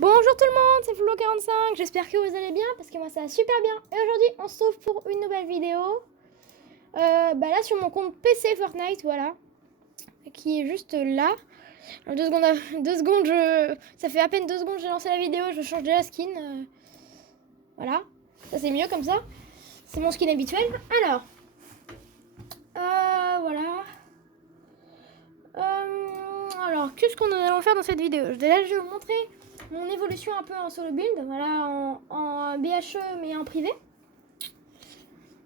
Bonjour tout le monde, c'est Flo45, j'espère que vous allez bien parce que moi ça va super bien. Et aujourd'hui on se retrouve pour une nouvelle vidéo. Là sur mon compte PC Fortnite, voilà, qui est juste là. Alors, deux secondes, ça fait à peine 2 secondes que j'ai lancé la vidéo, je change de la skin. Voilà, ça c'est mieux comme ça. C'est mon skin habituel. Alors, voilà. Alors, qu'est-ce qu'on allait faire dans cette vidéo? Déjà, je vais vous montrer mon évolution un peu en solo build, voilà, en BHE mais en privé.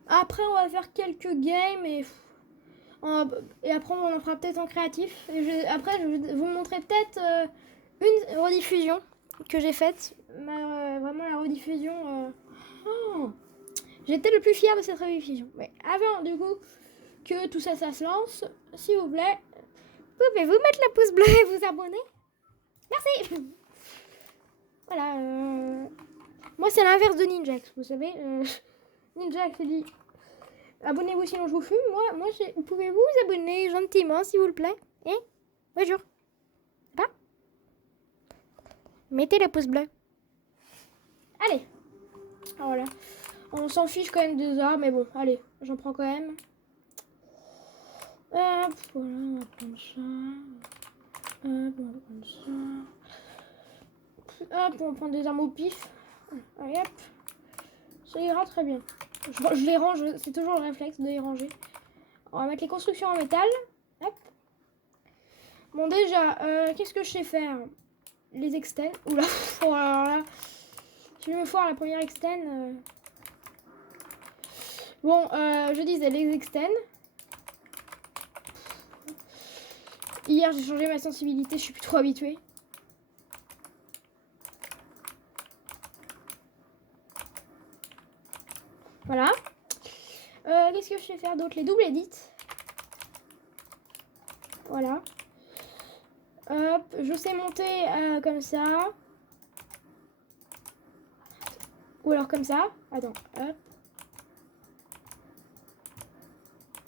Après, on va faire quelques games et après, on en fera peut-être en créatif. Après, je vais vous montrer peut-être une rediffusion que j'ai faite. Vraiment, la rediffusion. J'étais le plus fier de cette rediffusion. Mais avant, du coup, que tout ça, ça se lance, s'il vous plaît, pouvez-vous mettre le pouce bleu et vous abonner? Merci. Voilà. Moi, c'est l'inverse de Ninjax, vous savez. Ninjax dit abonnez-vous sinon je vous fume. Moi, pouvez-vous vous abonner gentiment, s'il vous plaît? Hein? Bonjour. Pas? Mettez le pouce bleu. Allez. Voilà. On s'en fiche quand même des armes, mais bon, allez, j'en prends quand même. Hop, voilà, on va prendre ça. Hop, on va prendre ça. Hop, on va prendre des armes au pif. Allez, hop. Ça ira très bien. Je les range, c'est toujours le réflexe de les ranger. On va mettre les constructions en métal. Hop. Bon, déjà, qu'est-ce que je sais faire? Les extends. Oula, oh là là. Je vais me foire la première extend. Bon, je disais les extends. Hier, j'ai changé ma sensibilité, je suis plus trop habituée. Voilà. Qu'est-ce que je sais faire d'autre? Les doubles edits. Voilà. Hop, je sais monter comme ça. Ou alors comme ça. Attends, hop.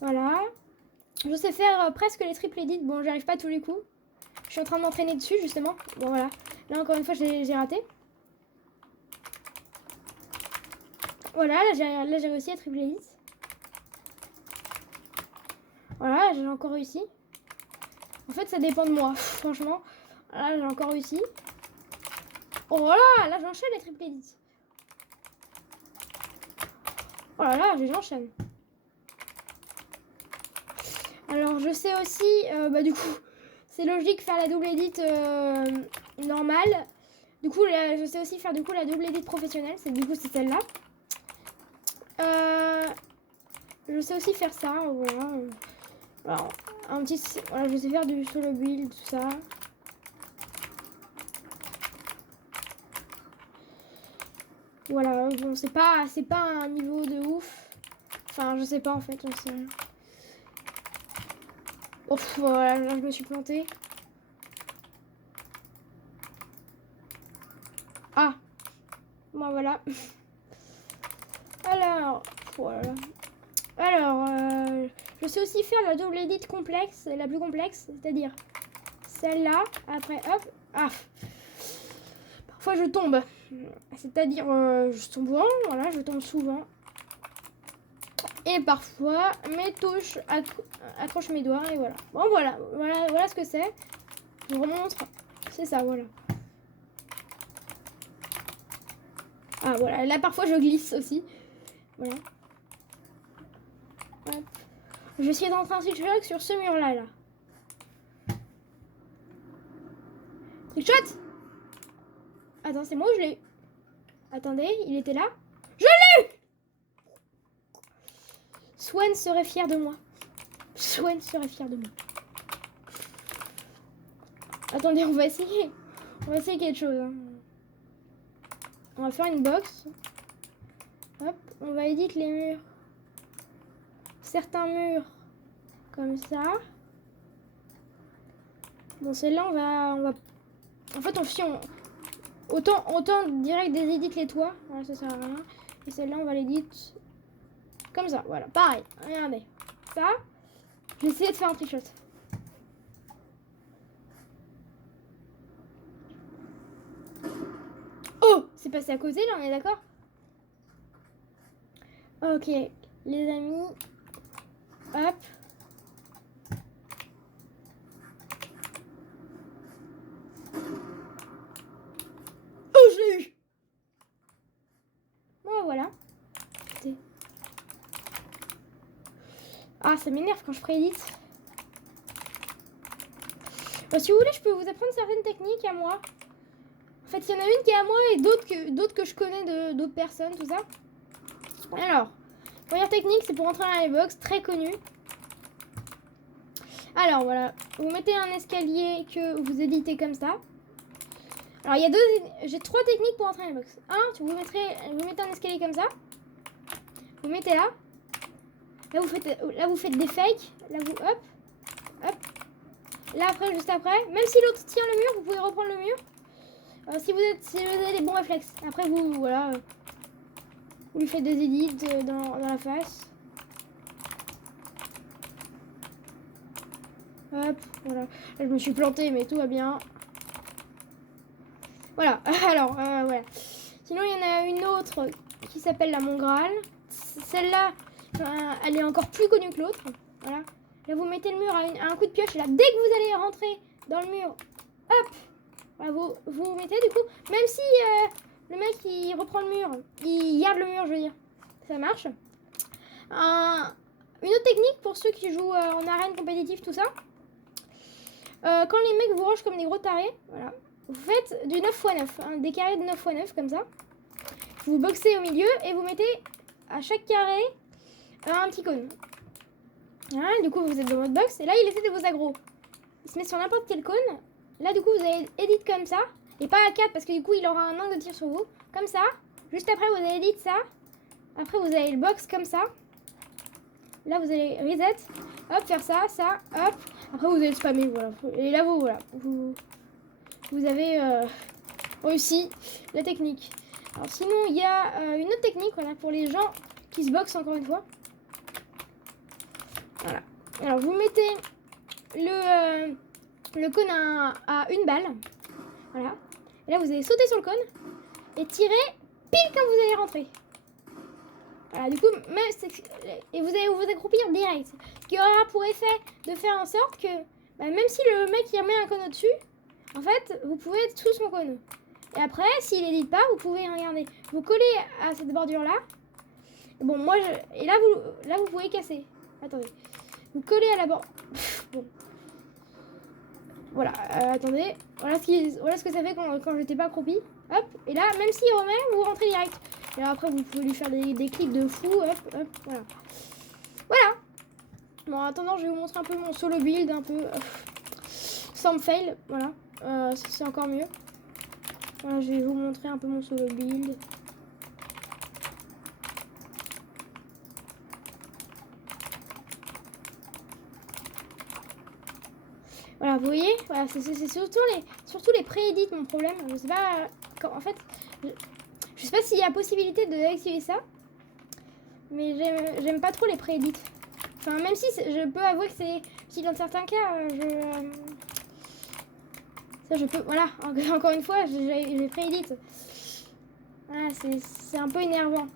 Voilà. Je sais faire presque les triple edits. Bon, j'y arrive pas tous les coups. Je suis en train de m'entraîner dessus, justement. Bon, voilà. Là, encore une fois, j'ai raté. Voilà, là, j'ai réussi à triple edit. Voilà, j'ai encore réussi. En fait, ça dépend de moi, franchement. Là, j'ai encore réussi. Oh là, j'enchaîne les triple edits. Oh là, j'enchaîne. Alors, je sais aussi, du coup, c'est logique faire la double edit normale. Du coup, je sais aussi faire du coup la double edit professionnelle. Du coup, c'est celle-là. Je sais aussi faire ça, voilà. Alors, voilà, je sais faire du solo build, tout ça. Voilà, bon, c'est pas un niveau de ouf. Enfin, je sais pas en fait, on sait rien. Oh, voilà, là, je me suis plantée. Ah, bon, voilà. Alors, voilà. Alors, je sais aussi faire la double edit complexe, la plus complexe, c'est-à-dire celle-là. Après, hop, ah. Parfois, je tombe. C'est-à-dire, je tombe souvent, voilà, je tombe souvent. Et parfois, mes touches accrochent mes doigts, et voilà. Bon, voilà ce que c'est. Je vous remontre. C'est ça, voilà. Ah, voilà. Là, parfois, je glisse aussi. Voilà. Hop. Je vais essayer d'entrer un trickshot sur ce mur-là, là. Trickshot! Attends, c'est moi ou je l'ai eu? Attendez, il était là. Je l'ai eu! Swen serait fier de moi. Swen serait fier de moi. Attendez, on va essayer. On va essayer quelque chose. Hein. On va faire une box. Hop, on va éditer les murs. Certains murs comme ça. Bon, celle-là, on va... En fait, autant direct des édite les toits. Voilà, ça sert à rien. Et celle-là, on va l'éditer comme ça. Voilà, pareil. Regardez. Ça, je vais essayer de faire un trickshot. Oh, c'est passé à côté là, on est d'accord? Ok, les amis. Hop. Oh, je l'ai eu. Bon, voilà. Ah, ça m'énerve quand je prédite. Si vous voulez, je peux vous apprendre certaines techniques à moi. En fait, il y en a une qui est à moi et d'autres que je connais d'autres personnes, tout ça. Alors, première technique, c'est pour entrer dans les box, très connue. Alors, voilà. Vous mettez un escalier que vous éditez comme ça. Alors, il y a j'ai 3 techniques pour entrer dans les box. Vous mettez un escalier comme ça. Vous mettez là. Là, vous faites des fakes. Là, hop, hop. Là, après, juste après. Même si l'autre tient le mur, vous pouvez reprendre le mur. Si vous avez des bons réflexes. Après, voilà. Vous lui faites des édits dans la face. Hop, voilà. Là, je me suis plantée, mais tout va bien. Voilà. Alors, voilà. Sinon, il y en a une autre qui s'appelle la Mont Graal. Celle-là, elle est encore plus connue que l'autre. Voilà. Là, vous mettez le mur à un coup de pioche. Et là, dès que vous allez rentrer dans le mur, hop, voilà, vous mettez du coup. Même si le mec, il reprend le mur, il garde le mur, je veux dire. Ça marche. Une autre technique pour ceux qui jouent en arène compétitive, tout ça. Quand les mecs vous rushent comme des gros tarés, voilà. Vous faites du 9x9, hein, des carrés de 9x9 comme ça. Vous boxez au milieu et vous mettez à chaque carré un petit cône. Voilà, du coup vous êtes dans votre box et là il essaie de vous aggro. Il se met sur n'importe quel cône. Là du coup vous allez edit comme ça. Et pas à 4 parce que du coup il aura un angle de tir sur vous. Comme ça. Juste après vous allez edit ça. Après vous allez le box comme ça. Là vous allez reset. Hop, faire ça, hop. Après vous allez spammer, voilà. Et là voilà. Vous avez réussi la technique. Alors sinon, il y a une autre technique, voilà, pour les gens qui se boxent encore une fois. Voilà. Alors vous mettez le cône à une balle. Voilà. Et là vous allez sauter sur le cône et tirer pile quand vous allez rentrer. Voilà, du coup, et vous allez vous accroupir direct. Ce qui aura pour effet de faire en sorte que, même si le mec il remet un cône au-dessus, en fait, vous pouvez être sous son cône. Et après, s'il n'édite pas, vous pouvez regarder. Vous collez à cette bordure-là. Bon, et là, vous pouvez casser. Attendez. Vous collez à la bordure. Bon. Voilà, attendez. Voilà ce que ça fait quand j'étais pas accroupi. Hop, et là, même s'il remet, vous rentrez direct. Et là, après, vous pouvez lui faire des clips de fou. Hop, voilà. Voilà. Bon, en attendant, je vais vous montrer un peu mon solo build, un peu sans me fail. Voilà, c'est encore mieux. Voilà, je vais vous montrer un peu mon solo build. Voilà, vous voyez, voilà, c'est surtout les pré-edits mon problème. Je sais pas, en fait, je sais pas s'il y a possibilité de désactiver ça, mais j'aime pas trop les pré-edits. Enfin, même si je peux avouer que si dans certains cas, ça je peux, voilà, encore une fois, j'ai pré-edit. Voilà, c'est un peu énervant.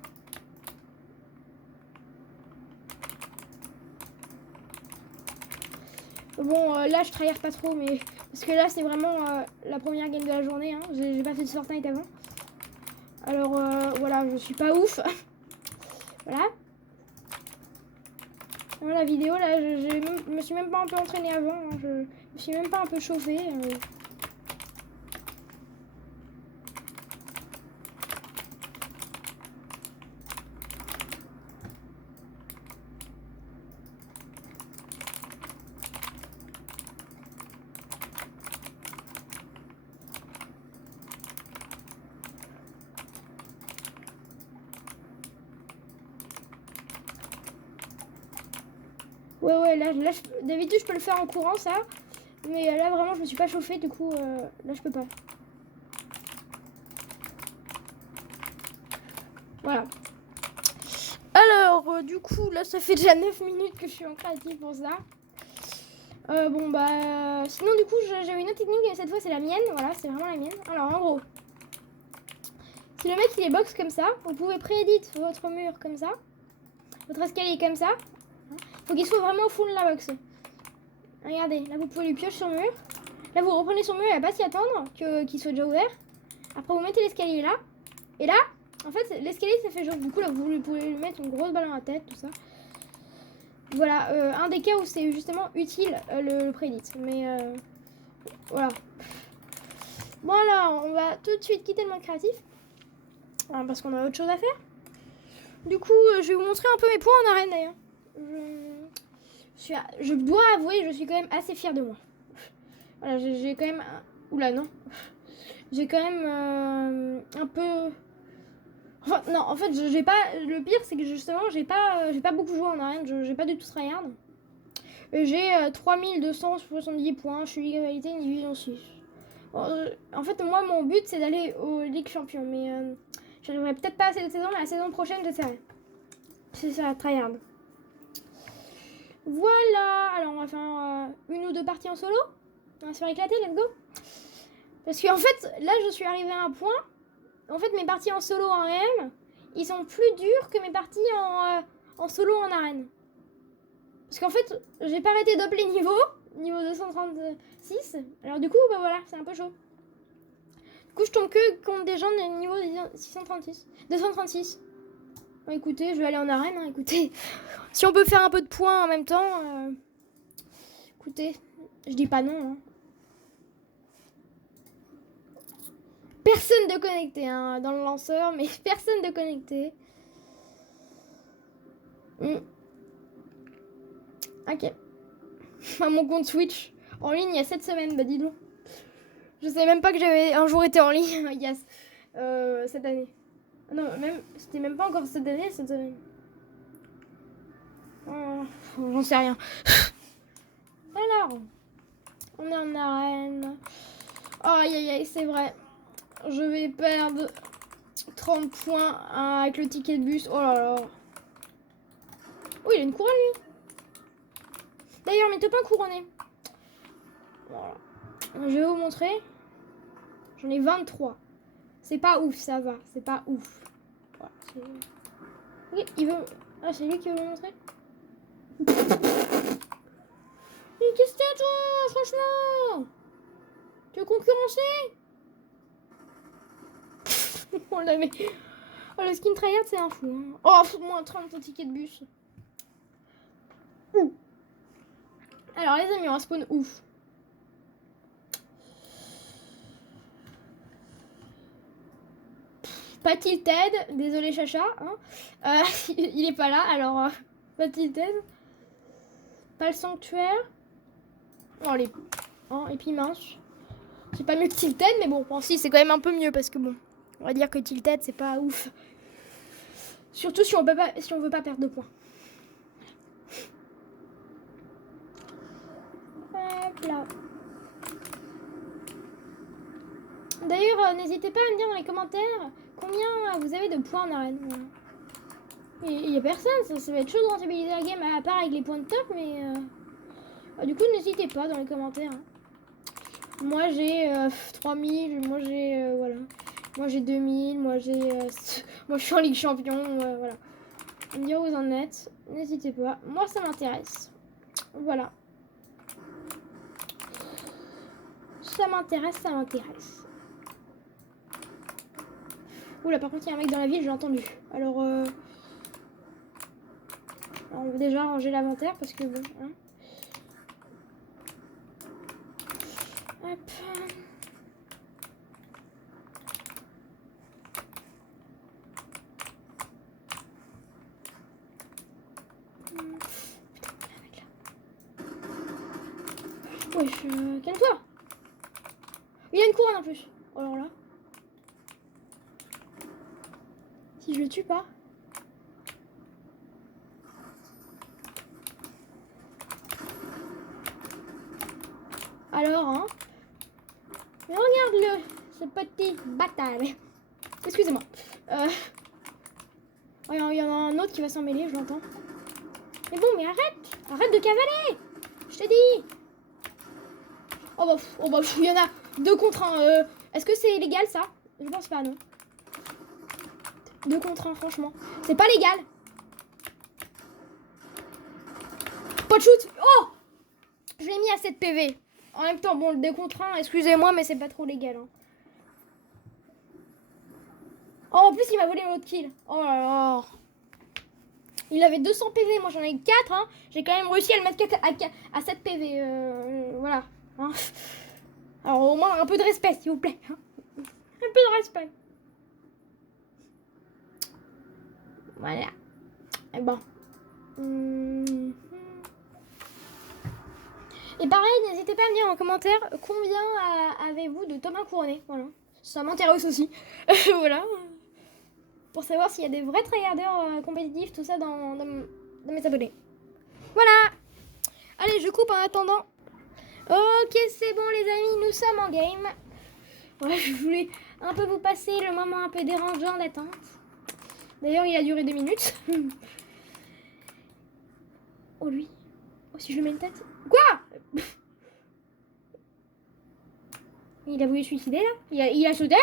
Bon, là, je tryhard pas trop, mais... Parce que là, c'est vraiment la première game de la journée. Hein. J'ai pas fait de Fortnite avant. Alors, voilà, je suis pas ouf. Voilà. Dans la vidéo, là, je me suis même pas un peu entraînée avant. Hein. Je me suis même pas un peu chauffée. Ouais, là d'habitude, je peux le faire en courant, ça. Mais là, vraiment, je me suis pas chauffée, du coup, là, je peux pas. Voilà. Alors, du coup, là, ça fait déjà 9 minutes que je suis en créatif pour ça. Bon, sinon, du coup, j'avais une autre technique, et cette fois, c'est la mienne. Voilà, c'est vraiment la mienne. Alors, en gros, Si le mec il est box comme ça, vous pouvez prééditer votre mur comme ça. Votre escalier comme ça. Faut qu'il soit vraiment au fond de la box. Regardez, là vous pouvez lui piocher son mur. Là vous reprenez son mur, il va pas s'y attendre qu'il soit déjà ouvert. Après vous mettez l'escalier là. Et là, en fait l'escalier ça fait genre du coup là vous pouvez lui mettre une grosse balle dans la tête, tout ça. Voilà, un des cas où c'est justement utile le prédit. Mais voilà. Voilà, on va tout de suite quitter le mode créatif. Parce qu'on a autre chose à faire. Du coup, je vais vous montrer un peu mes points en arène d'ailleurs. Je dois avouer, je suis quand même assez fière de moi. Voilà, j'ai quand même... Oula, non. J'ai quand même un peu... Enfin, non, en fait, j'ai pas... Le pire, c'est que justement, j'ai pas beaucoup joué en arène. J'ai pas du tout tryhard. J'ai 3270 points. Je suis égalité division 6. Bon, en fait, moi, mon but, c'est d'aller aux Ligue Champion. Mais j'arriverai peut-être pas à cette saison, mais la saison prochaine, j'essaierai. C'est ça, tryhard. Voilà. Alors, on va faire une ou deux parties en solo. On va se faire éclater, let's go. Parce qu'en fait, là, je suis arrivée à un point. En fait, mes parties en solo en réel, ils sont plus durs que mes parties en solo en arène. Parce qu'en fait, j'ai pas arrêté d'up les niveau 236. Alors du coup, bah voilà, c'est un peu chaud. Du coup, je tombe que contre des gens de niveau 236. Bon, écoutez, je vais aller en arène, hein, écoutez. Si on peut faire un peu de points en même temps, écoutez, je dis pas non. Hein. Personne de connecté hein, dans le lanceur, mais personne de connecté. Ok. Mon compte Switch en ligne il y a 7 semaines, bah dis donc. Je savais même pas que j'avais un jour été en ligne, yes, cette année. Non, même c'était même pas encore cette année, cette année. J'en sais rien. Alors, on est en arène. Oh, aïe aïe aïe, c'est vrai. Je vais perdre 30 points avec le ticket de bus. Oh là là. Oh, il a une couronne, lui. D'ailleurs, mes top 1 couronnés. Voilà. Je vais vous montrer. J'en ai 23. C'est pas ouf, ça va. C'est pas ouf. Voilà, ok, il veut... Ah, c'est lui qui veut me montrer. Mais qu'est-ce que t'as, toi, franchement? Tu veux concurrencer? On l'avait. Oh, le skin tryhard, c'est un fou. Hein. Oh, moins 30 ton ticket de bus. Ouh. Alors, les amis, on va spawn ouf. Pas tilted, désolé Chacha. Hein. Il est pas là, alors pas tilted. Pas le sanctuaire. Oh, les... oh, et puis mince. C'est pas mieux que tilted, mais bon, si c'est quand même un peu mieux parce que bon, on va dire que tilted c'est pas ouf. Surtout si on peut pas, si on veut pas perdre de points. Hop là. D'ailleurs, n'hésitez pas à me dire dans les commentaires combien vous avez de points en arène. Il y a personne, ça va être chaud de rentabiliser la game à part avec les points de top, mais du coup n'hésitez pas dans les commentaires. Hein. Moi j'ai 3000, moi j'ai voilà. Moi j'ai 2000, moi j'ai moi je suis en Ligue Champion, voilà. Me dire où vous en êtes, n'hésitez pas. Moi ça m'intéresse. Voilà. Ça m'intéresse, ça m'intéresse. Oula, par contre, il y a un mec dans la ville, j'ai entendu. Alors, on va déjà ranger l'inventaire parce que bon. Hein. Hop. Wesh, calme-toi. Il y a une couronne en plus. Oh, alors là. Si je le tue pas. Alors, hein. Mais regarde-le, ce petit bâtard. Excusez-moi. Il y en a un autre qui va s'en mêler, je l'entends. Mais bon, mais arrête de cavaler. Je t'ai dit. Oh bah, il y en a 2 contre 1. Est-ce que c'est illégal ça? Je pense pas, non. 2 contre 1, franchement. C'est pas légal. Pas de shoot. Oh, je l'ai mis à 7 PV. En même temps, bon, le 2 contre 1, excusez-moi, mais c'est pas trop légal. Hein. Oh, en plus, il m'a volé l'autre kill. Oh là là. Il avait 200 PV, moi j'en ai 4. Hein. J'ai quand même réussi à le mettre à 7 PV. Voilà. Hein. Alors, au moins, un peu de respect, s'il vous plaît. Hein. Un peu de respect. Voilà. Et bon. Et pareil, n'hésitez pas à me dire en commentaire combien avez-vous de Thomas couronné. Voilà. Ça m'intéresse aussi. Voilà. Pour savoir s'il y a des vrais tryharders compétitifs, tout ça dans mes abonnés. Voilà. Allez, je coupe en attendant. Ok, c'est bon les amis, nous sommes en game. Ouais, je voulais un peu vous passer le moment un peu dérangeant d'attente. D'ailleurs, il a duré 2 minutes. Oh lui. Oh, si je lui mets une tête. Quoi? Il a voulu suicider là? Il a sauté?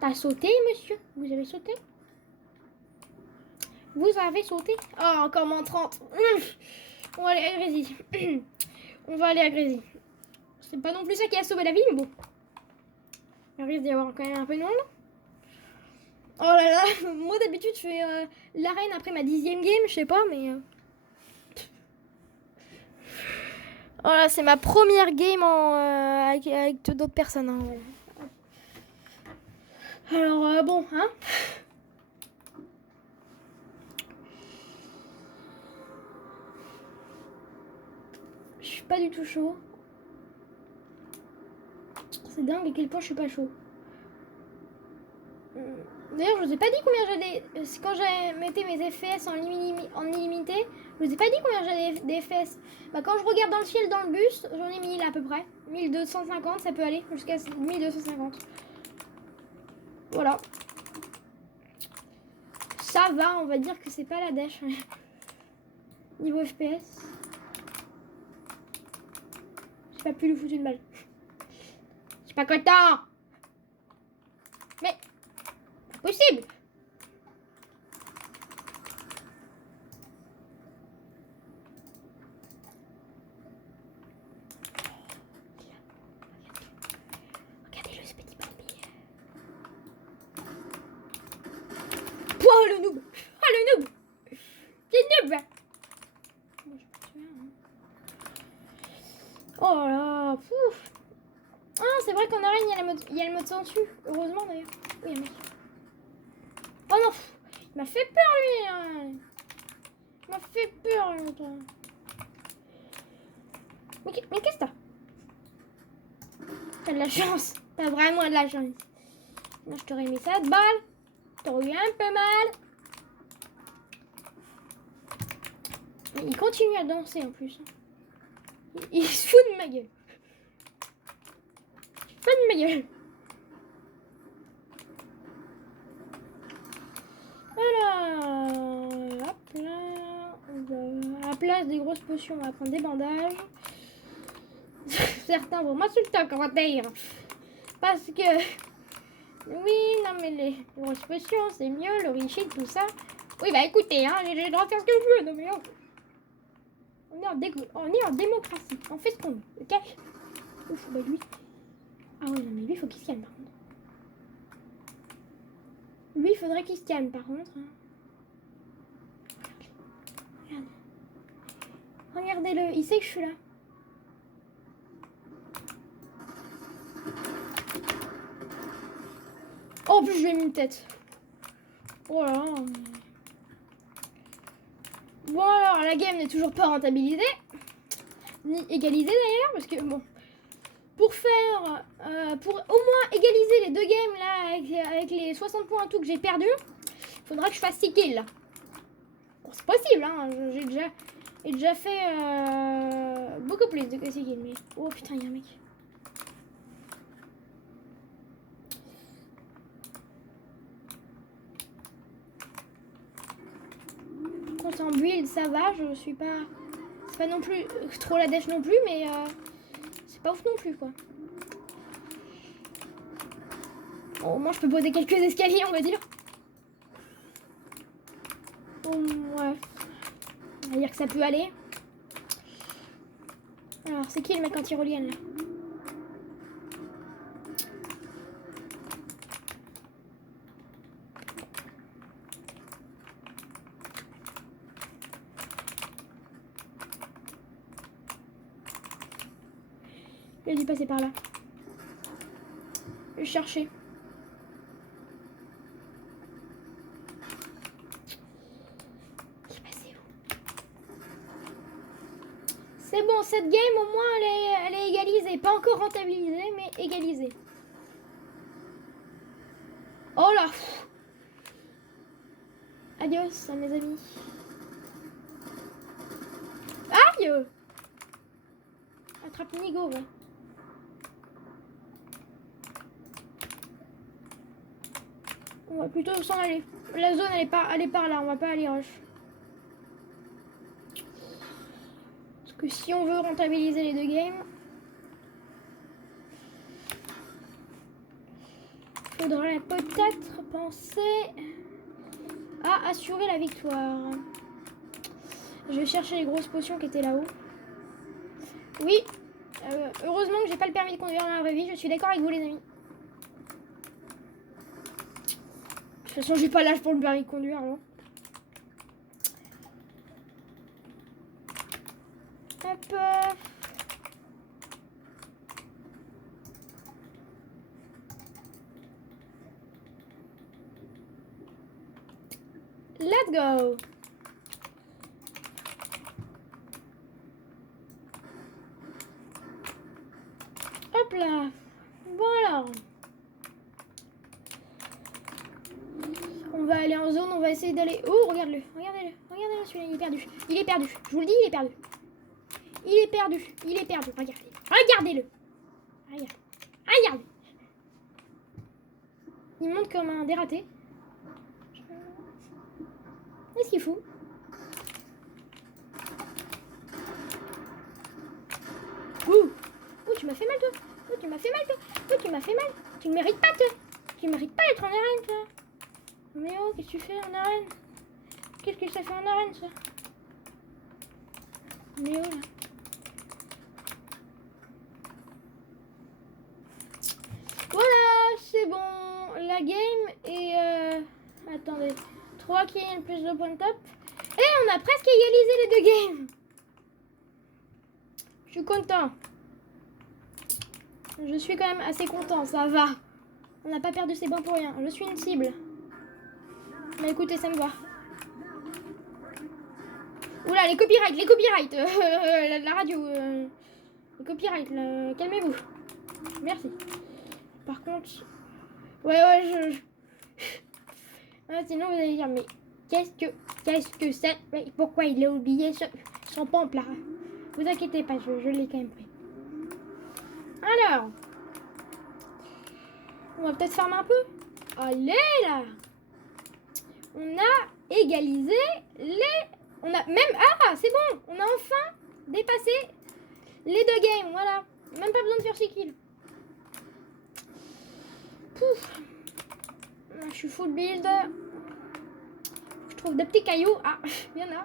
T'as sauté, monsieur? Vous avez sauté? Vous avez sauté? Oh, encore moins 30. On va aller à Grésy. On va aller à Grésy. C'est pas non plus ça qui a sauvé la vie, mais bon. Il risque d'y avoir quand même un peu de monde. Oh là là, moi d'habitude je fais l'arène après ma 10e game, je sais pas, mais... Oh là, c'est ma première game avec d'autres personnes. Hein, ouais. Alors, bon, hein. Je suis pas du tout chaud. C'est dingue à quel point je suis pas chaud. D'ailleurs, je vous ai pas dit combien j'avais... Quand j'ai mettais mes FPS en illimité, je vous ai pas dit combien j'avais des FPS. Bah, quand je regarde dans le ciel, dans le bus, j'en ai 1000 à peu près. 1250, ça peut aller jusqu'à 1250. Voilà. Ça va, on va dire que c'est pas la dèche. Niveau FPS. J'ai pas pu lui foutre une balle. Je suis pas content. Mais... possible. Regardez-le, ce petit bambi. Oh, le noob. Oh, le noob. Le noob. Oh là, pouf. Ah, c'est vrai qu'en arène, il y a le mode sensu. Heureusement, d'ailleurs. Oui, un mec. Oh non, il m'a fait peur, lui. Hein. Il m'a fait peur, lui. Mais qu'est-ce que t'as? T'as de la chance. T'as vraiment de la chance. Moi, je t'aurais mis ça de balle. T'aurais eu un peu mal. Mais il continue à danser, en plus. Il se fout de ma gueule. Il se fout de ma gueule. Voilà. Hop là. À la place des grosses potions, on va prendre des bandages. Certains vont m'insulter en commentaire. Parce que... oui, non mais les grosses potions, c'est mieux, le richie, tout ça. Oui, bah écoutez, hein, j'ai le droit de faire ce que je veux. Non mais... on est en démocratie. On fait ce qu'on veut, ok? Ouf, bah lui... ah ouais, non mais lui, il faut qu'il se calme par contre. Lui, il faudrait qu'il se calme par contre. Regarde. Regardez-le, il sait que je suis là. Oh, en plus, je lui ai mis une tête. Oh là là. Bon, alors, la game n'est toujours pas rentabilisée. Ni égalisée d'ailleurs, parce que bon... pour faire... pour au moins égaliser les 2 games là, avec les 60 points tout que j'ai perdu, il faudra que je fasse 6 kills là. Bon, c'est possible, hein. J'ai déjà fait beaucoup plus de 6 kills. Mais... oh putain, il y a un mec. Quand en build, ça va, je suis pas... c'est pas non plus trop la dèche non plus, mais c'est pas ouf non plus, quoi. Au moins, je peux poser quelques escaliers, on va dire. Bon, ouais. On va dire que ça peut aller. Alors, c'est qui le mec en tyrolienne là? Il a dû passer par là. Je vais chercher. Il est passé où? C'est bon, cette game au moins elle est égalisée. Pas encore rentabilisée, mais égalisée. Oh là! Adios, mes amis. Aïe! Attrape Nigo, ouais. On va plutôt s'en aller. La zone, elle est par là. On va pas aller rush. Parce que si on veut rentabiliser les deux games, faudrait peut-être penser à assurer la victoire. Je vais chercher les grosses potions qui étaient là-haut. Oui. Heureusement que j'ai pas le permis de conduire dans la vraie vie. Je suis d'accord avec vous, les amis. De toute façon, j'ai pas l'âge pour le permis de conduire, non. Hop. Let's go. Hop là. Voilà. On va aller en zone, on va essayer d'aller... Oh, regarde-le, regardez-le, regardez-le, celui-là, il est perdu. Il est perdu, je vous le dis, il est perdu. Il est perdu, il est perdu, regardez. Regardez-le. Regarde, regardez. Il monte comme un dératé. Qu'est-ce qu'il fout? Ouh, tu m'as fait mal, toi. Oh, tu m'as fait mal, toi. Oh, tu m'as fait mal. Tu ne mérites pas, toi. Tu ne mérites pas d'être en arène, toi. Mais oh, qu'est-ce que tu fais en arène? Qu'est-ce que ça fait en arène, ça? Mais oh, là. Voilà, c'est bon. La game est... Attendez. 3 kills plus de points de top. Et on a presque égalisé les deux games. Je suis content. Je suis quand même assez content, ça va. On n'a pas perdu ses points pour rien. Je suis une cible. Mais écoutez, ça me va. Oula, les copyrights, la radio, les copyrights, calmez-vous. Merci. Par contre, ouais, ouais, sinon vous allez dire, mais qu'est-ce que c'est? Pourquoi il a oublié son pompe là? Vous inquiétez pas, je l'ai quand même pris. Alors, on va peut-être farmer un peu. Allez là! On a égalisé les... On a même... Ah, c'est bon! On a enfin dépassé les deux games, voilà. Même pas besoin de faire 6 kills. Pouf. Je suis full build. Je trouve des petits cailloux. Ah, il y en a.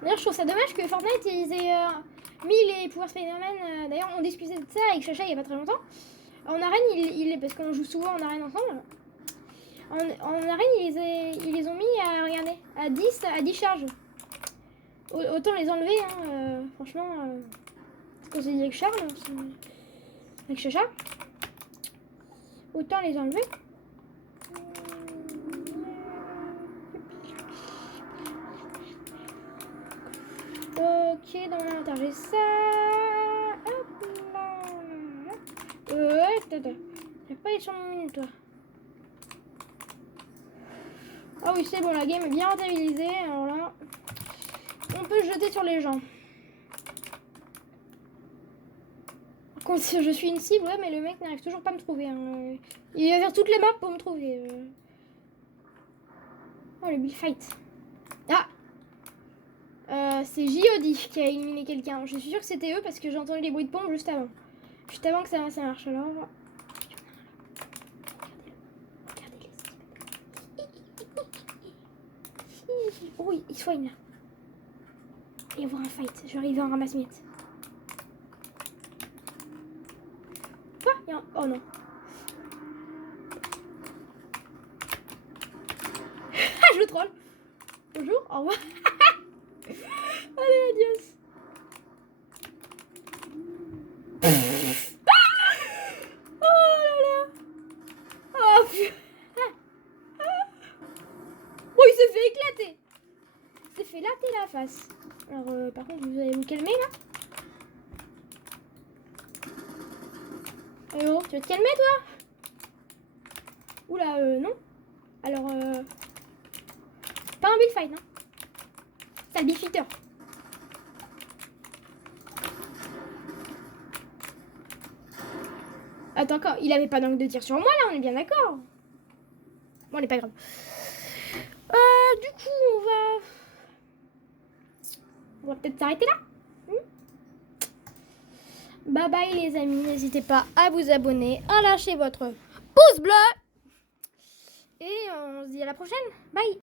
D'ailleurs, je trouve ça dommage que Fortnite, ils aient mis les pouvoirs Spider-Man. D'ailleurs, on discutait de ça avec Chacha il y a pas très longtemps. En arène, parce qu'on joue souvent en arène ensemble. En arène, ils les ont mis à, regardez, à 10 charges. Autant les enlever, hein, franchement. Ce qu'on s'est dit avec Charles, avec Chacha. Autant les enlever. Ok, dans l'inventaire, j'ai ça. Hop là. T'as pas les 100 minutes, toi. Ah oui, c'est bon, la game est bien rentabilisée. Alors là, on peut se jeter sur les gens. Par contre, je suis une cible, ouais, mais le mec n'arrive toujours pas à me trouver. Hein. Il va faire toutes les maps pour me trouver. Oh, le Bill Fight. Ah! C'est JOD qui a éliminé quelqu'un. Je suis sûre que c'était eux parce que j'ai entendu les bruits de pompe juste avant. Juste avant que ça marche alors. Oh, il soigne là. Et voir un fight. Je vais arriver en ramasse-miettes. Quoi? Oh non. Ah, je le troll. Bonjour, au revoir. Allez, adios. Oh là là. Oh putain. Oh, il se fait éclater. Il s'est fait latter la face. Alors, par contre, vous allez vous calmer là. Oh, tu vas te calmer toi? Oula, non. Alors, pas un build fight, hein. C'est le beefeater. Attends, encore, il avait pas d'angle de tir sur moi là, on est bien d'accord. Bon, on est pas grave. Du coup, on va peut-être s'arrêter là. Bye bye les amis, n'hésitez pas à vous abonner, à lâcher votre pouce bleu. Et on se dit à la prochaine. Bye.